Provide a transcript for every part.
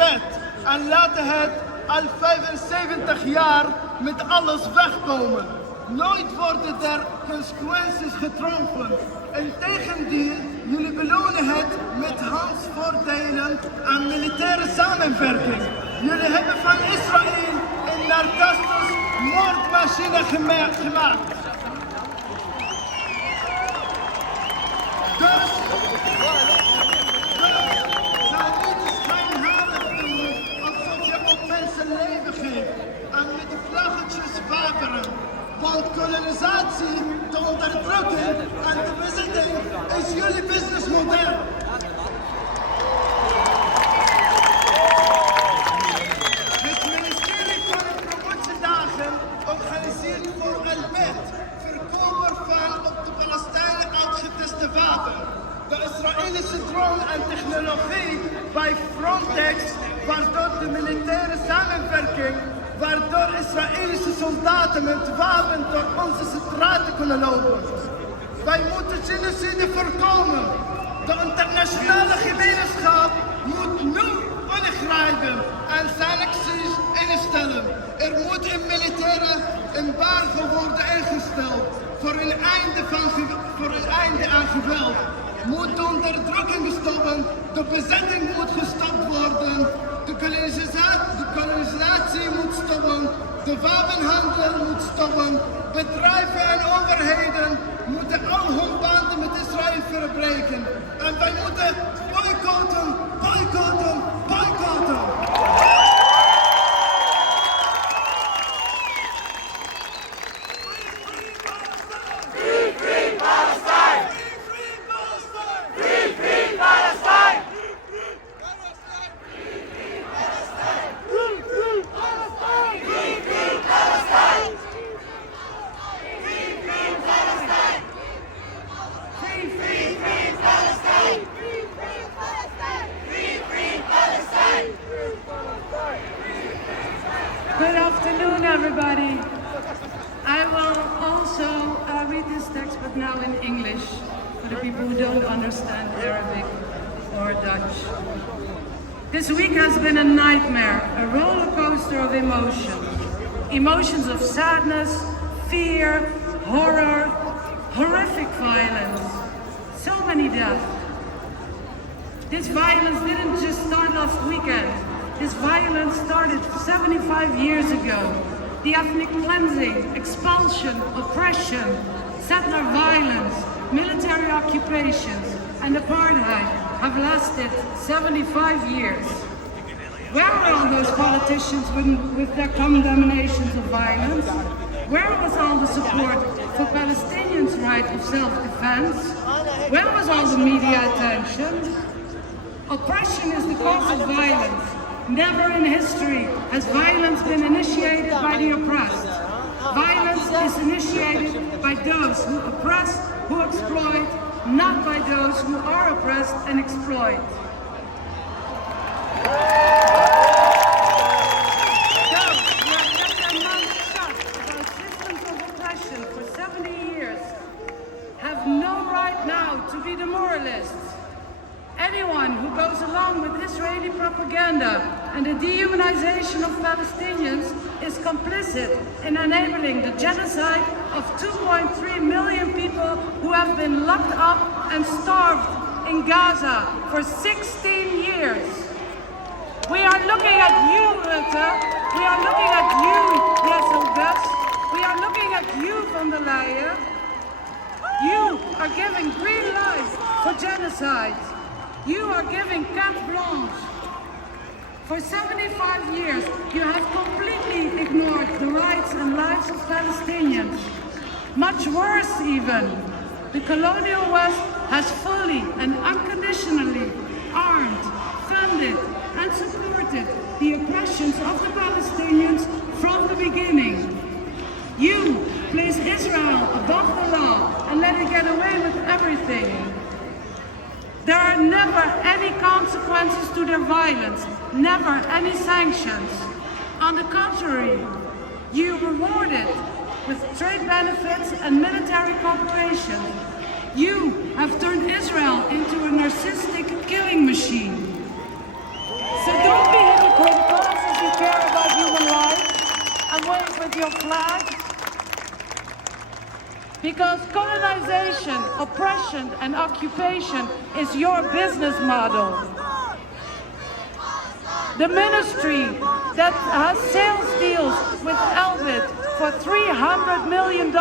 wet en laten het al 75 jaar met alles wegkomen. Nooit worden er consequenties getroffen. Integendeel, jullie belonen het met handvoordelen en militaire samenwerking. Jullie hebben van Israël een narcastische moordmachine gemaakt. Dus zou niet schijnheilig doen alsof je op mensen leven geeft en met de vlaggetjes wapenen. Want kolonisatie, de onderdrukking en de bezitting is jullie businessmodel. Het ministerie van de promotiedagen organiseert voor Albert verkoper van op de Palestijnen uitgeteste wapen. De Israëlische drone en technologie bij Frontex, waardoor de militaire samenwerking, waardoor Israëlische soldaten met wapens door onze straten kunnen lopen. Wij moeten genocide voorkomen. De internationale gemeenschap moet nu ingrijpen en sancties instellen. Er moet een militaire embargo worden ingesteld voor een einde aan geweld. Moet de onderdrukking stoppen, de bezetting moet gestopt worden, de kolonisatie moet stoppen, de wapenhandel moet stoppen, bedrijven en overheden moeten al hun banden met Israël verbreken. En wij moeten boycotten, boycotten, boycotten. Good afternoon, everybody. I will also read this text, but now in English, for the people who don't understand Arabic or Dutch. This week has been a nightmare, a roller coaster of emotions. Emotions of sadness, fear, horror, horrific violence. So many deaths. This violence didn't just start last weekend. This violence started 75 years ago. The ethnic cleansing, expulsion, oppression, settler violence, military occupations, and apartheid have lasted 75 years. Where were all those politicians with their condemnations of violence? Where was all the support for Palestinians' right of self-defense? Where was all the media attention? Oppression is the cause of violence. Never in history has violence been initiated by the oppressed. Violence is initiated by those who oppress, who exploit, not by those who are oppressed and exploit. Systems of oppression for 70 years have no right now to be the moralists. Anyone who goes along with Israeli propaganda and the dehumanization of Palestinians is complicit in enabling the genocide of 2.3 million people who have been locked up and starved in Gaza for 16 years. We are looking at you, Rutte. We are looking at you, Jesselgus. We are looking at you, von der Leyen. You are giving green light for genocide. You are giving carte blanche. For 75 years, you have completely ignored the rights and lives of Palestinians. Much worse even, the colonial West has fully and unconditionally armed, funded, and supported the oppressions of the Palestinians from the beginning. You place Israel above the law and let it get away with everything. There are never any consequences to their violence, never any sanctions. On the contrary, you reward it with trade benefits and military cooperation. You have turned Israel into a narcissistic killing machine. So don't be with your flag? Because colonization, oppression, and occupation is your business model. The ministry that has sales deals with Elbit for $300 million.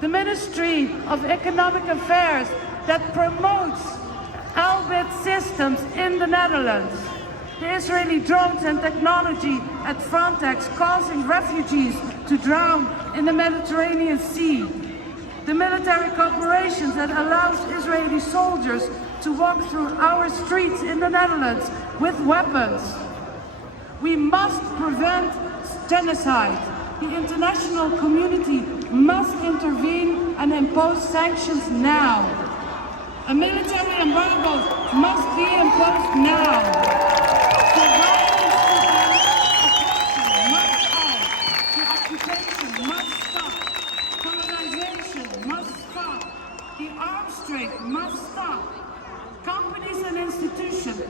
The Ministry of Economic Affairs that promotes Elbit systems in the Netherlands. The Israeli drones and technology at Frontex causing refugees to drown in the Mediterranean Sea. The military corporations that allows Israeli soldiers to walk through our streets in the Netherlands with weapons. We must prevent genocide. The international community must intervene and impose sanctions now. A military embargo must be imposed now. The violence to end, oppression must end. The occupation must stop. Colonization must stop. The arms trade must stop. Companies and institutions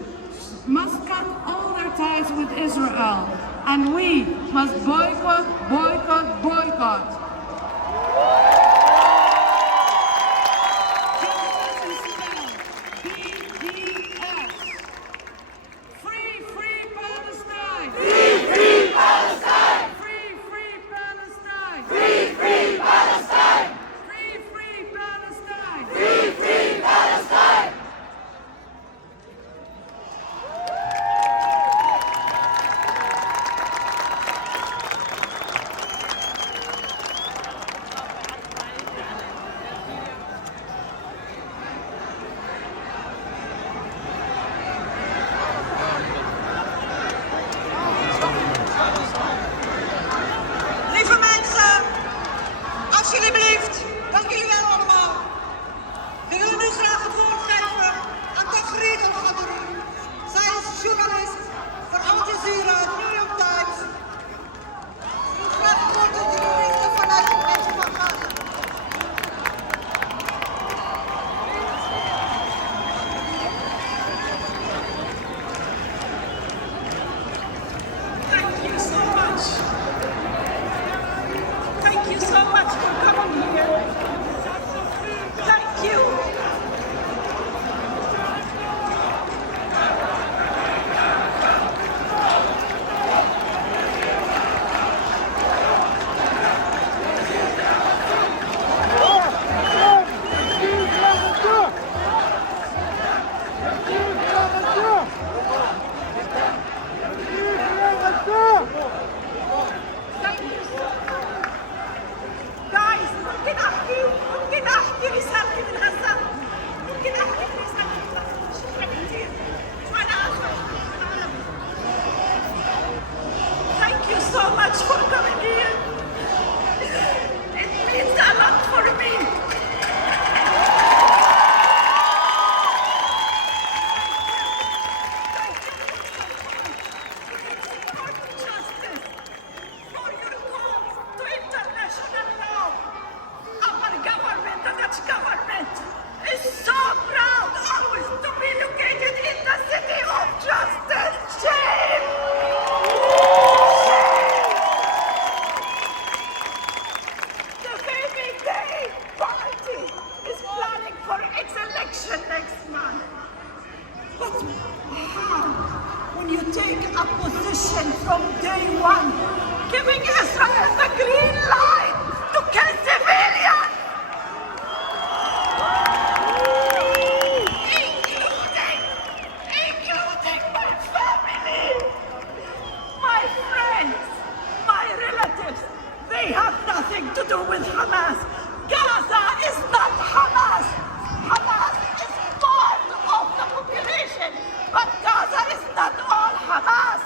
must cut all their ties with Israel. And we must boycott, boycott, boycott. Justice is spelled BDS. Free, free Palestine! Free, free Palestine! Free, free Palestine! Free, free Palestine! Free, free Palestine! Free, free Palestine! Lieve mensen, alsjeblieft, dank jullie wel allemaal. We willen nu graag het woord geven aan Tafreed al-Hadri. Zij is journalist voor Al Jazeera, New York Times. Ik wil graag het woord aan de journalisten vanuit de mensen van Gaza. Thank you so much. Thank you so much for coming here. Thank you. Thank you so much. Guys, ممكن احكي رسالتي من هسه. ممكن احكي رسالتي من هسه. شكرا كثير. وانا اخر. Thank you so much for coming here. It means a lot for me. Justice for your call to international law. Our government, the Dutch government, is so proud always to be located in the city of justice. Shame! The VVD party is planning for its election next month. But how, when you take a position from day one, giving Israel the green light to kill civilians, including my family, my friends, my relatives, they have nothing to do with Hamas. Gaza is not Hamas. Hamas is part of the population, but Gaza is not all Hamas.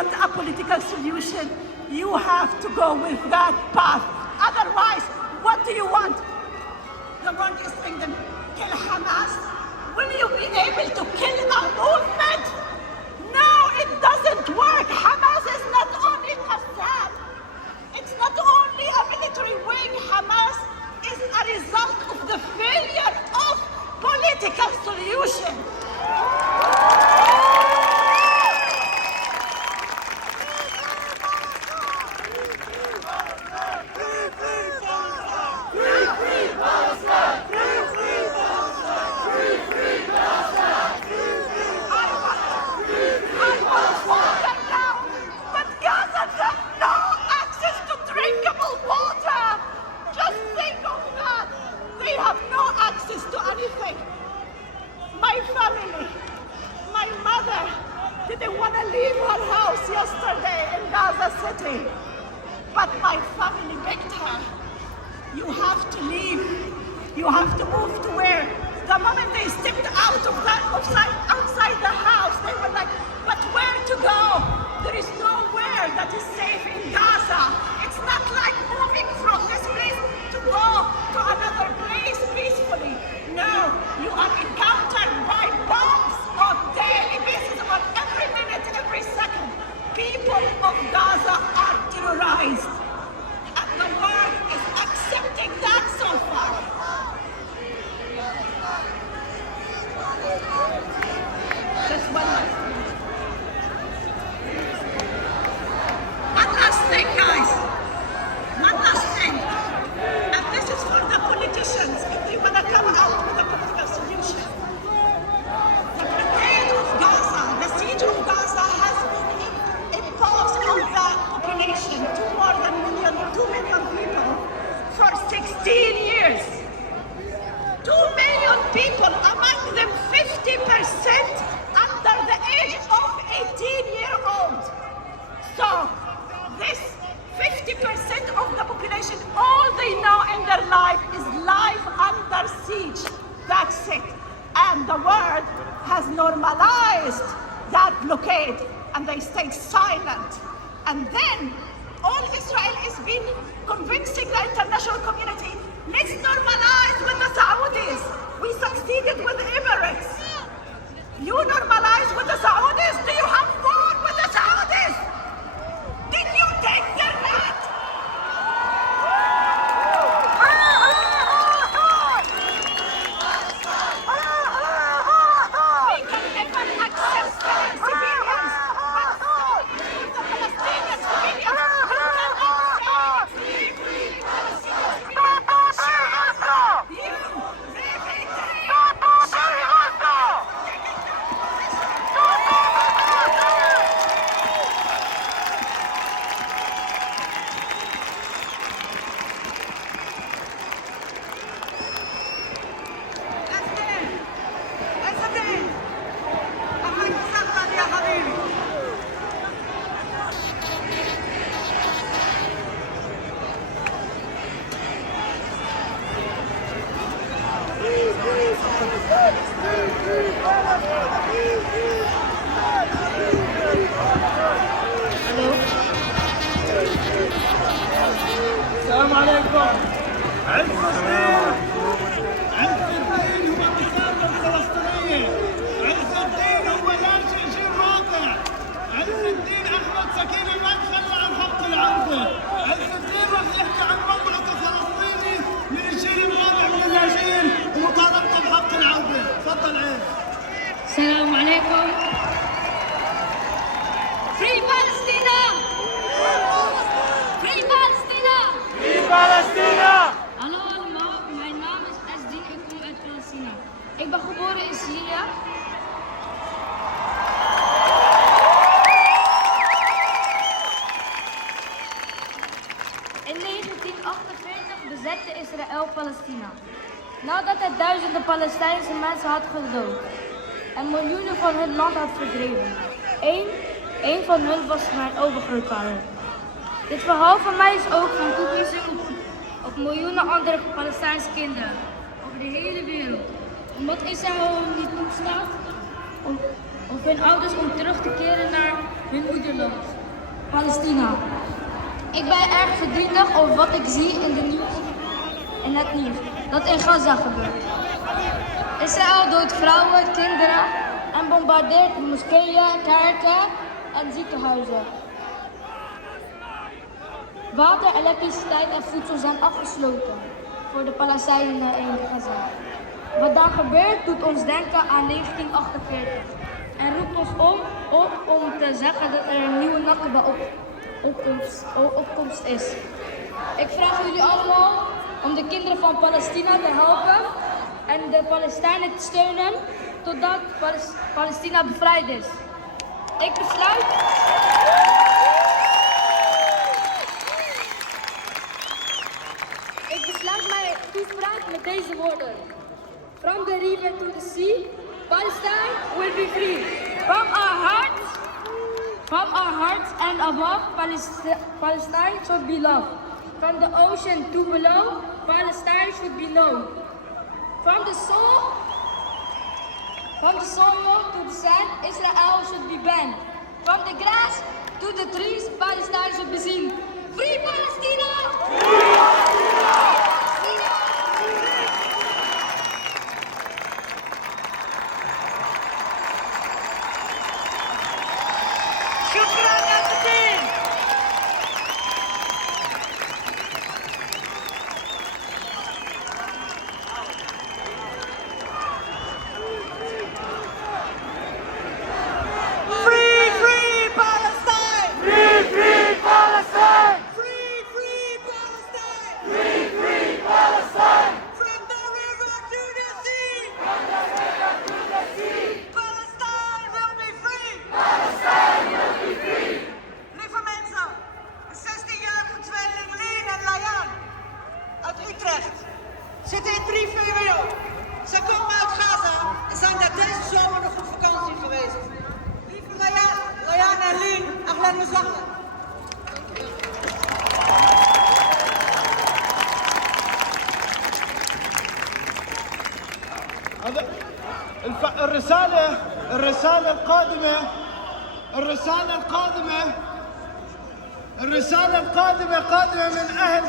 want a political solution, you have to go with that path. Otherwise, what do you want? The world is saying them, kill Hamas. Will you be able to kill a movement? No, it doesn't work. Hamas is not only Assad. It's not only a military wing. Hamas is a result of the failure of political solution. Yesterday in Gaza City, but my family begged her, you have to leave, you have to move to where? The moment they stepped out of outside the house, they were like, but where to go? There is nowhere that is safe in Gaza. It's not like moving from this place to go to another place peacefully. No, you are encountered by bombs on daily basis, on every minute, every second. People of Gaza are terrorized, and the world is accepting that so far. Just one last thing, guys. One last thing. And this is for the politicians, if they want to come out with a political solution. The blockade of Gaza, the siege of Gaza has been imposed on the population to more than 2 million people for 16 years. 2 million people, among them 50% under the age of 18-year-old. So this 50% of the population, all they know in their life is life under siege. That's it. And the world has normalized that blockade, and they stayed silent. And then all Israel is been convincing the international community, let's normalize with the Saudis. We succeeded with the Emirates. You normalize with the Saudis? Do you have war with the Saudis? Did you take their land? We can never accept civilians, but the Palestinian civilians, we cannot say السلام عليكم. عز الدين هو الثورة الفلسطينية. عز الدين هو لاجئ جيل رابع. عز الدين أحمد سكينة ما تخلى عن حق العودة. عز الدين راح يحكي عن وضعه كفلسطيني للجيل الرابع من اللاجئين ومطالبته بحق العودة. تفضل عز. السلام عليكم. Free Palestine! Free Palestine! Free Palestine! Hallo allemaal, mijn naam is SD, ik kom uit Palestina. Ik ben geboren in Syrië. In 1948 bezette Israël Palestina. Nadat het duizenden Palestijnse mensen had gedood en miljoenen van hun land had verdreven. Eén van hun was mijn overgrootvader. Dit verhaal van mij is ook van toepassing op miljoenen andere Palestijnse kinderen over de hele wereld. Omdat Israël hen niet toestaat om hun ouders om terug te keren naar hun moederland. Palestina. Ik ben erg verdrietig over wat ik zie in het nieuws dat in Gaza gebeurt. Israël doodt vrouwen, kinderen en bombardeert moskeeën, kerken en ziekenhuizen. Water, elektriciteit en voedsel zijn afgesloten voor de Palestijnen in Gaza. Wat daar gebeurt doet ons denken aan 1948 en roept ons op om te zeggen dat er een nieuwe Nakba opkomst is. Ik vraag jullie allemaal om de kinderen van Palestina te helpen en de Palestijnen te steunen totdat Palestina bevrijd is. Ik besluit mijn toespraak met deze woorden. From the river to the sea, Palestine will be free. From our hearts and above, Palestine should be loved. From the ocean to below, Palestine should be known. From the soil to the sand, Israel should be banned. From the grass to the trees, Palestine should be seen. Free Palestina! Free Palestina! Zitten in 3 VWO. Ze komen uit Gaza en zijn daar deze zomer nog op vakantie geweest. Lieve Layan en Lien, ahlan muzahla. الرسالة القادمة قادمة من أهل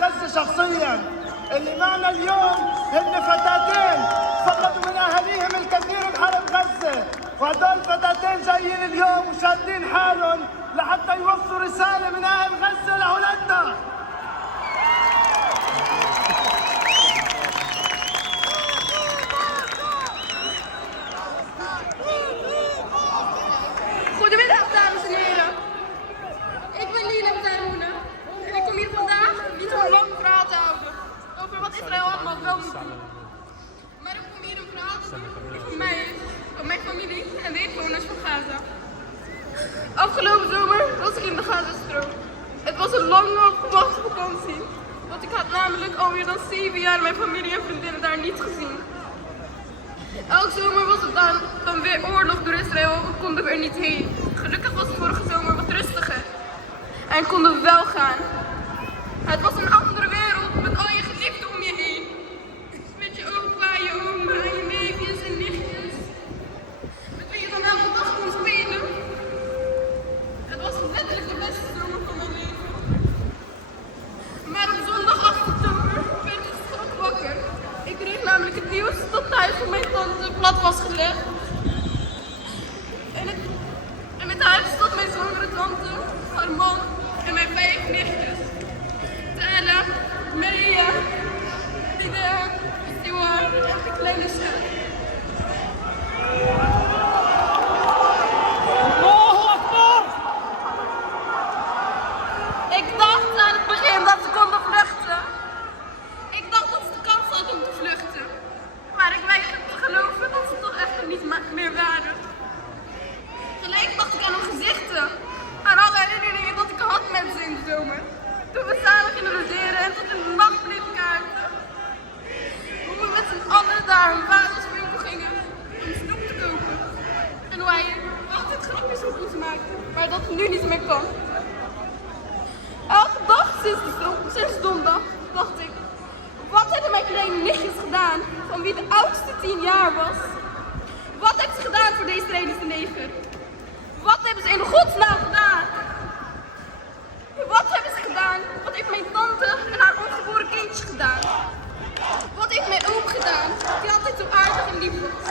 غزة شخصيا. اللي معنا اليوم هن فتاتين فقدوا من أهاليهم الكثير بحرب غزة، وهدول الفتاتين جايين اليوم وشادين حالهم لحتى يوصلوا رسالة من أهل غزة لأولادنا. Goedemiddag dames en heren. Ik ben Lien en ik kom hier vandaag niet om een lang verhaal te houden over wat Israël allemaal wel moet doen. Maar ik kom hier een verhaal te doen die voor mij is, van mijn familie en de inwoners van Gaza. Afgelopen zomer was ik in de Gazastrook. Het was een lange gewachte vakantie, want ik had namelijk al meer dan 7 jaar mijn familie en vriendinnen daar niet gezien. Elke zomer was het dan weer oorlog door Israël en konden we er niet heen. Gelukkig was het vorige zomer wat rustiger en konden we wel gaan. Het was een andere wereld met al je geliefden om je heen. Met je opa, je oma, je neefjes en nichtjes. Met wie je dan elke dag kon spelen. Het was letterlijk de beste zomer van mijn leven. Maar op zondag 8 oktober werd ik schok wakker. Ik kreeg namelijk het nieuws dat thuis van mijn tante plat was gelegd. En het huis stond mijn zwangere tante, haar man en mijn 5 nichtjes. Tala, Maria, Lida, Siwa en de kleine zus. Ik dacht aan het begin dat ze konden vluchten. Ik dacht dat ze de kans hadden om te vluchten. Maar ik weigerde te geloven dat ze toch echt niet meer waren. Gelijk dacht ik aan hun gezichten. Aan alle herinneringen dat ik had met ze in de zomer. Toen we samen gingen logeren en tot in de nacht bleven kaarten. Hoe we met z'n allen daar een vaders-winkel gingen om snoep te kopen. En hoe hij altijd grapjes op ons maakte, maar dat nu niet meer kan. Elke dag sinds donderdag dacht ik, wat hebben mijn kleine nichtjes gedaan van wie de oudste 10 jaar was? Wat heeft ze gedaan voor de Israëlische leger? Wat hebben ze in godsnaam gedaan heeft mijn tante en haar ongeboren kindje gedaan? Wat heeft mijn oom gedaan, die altijd zo aardig en lief was?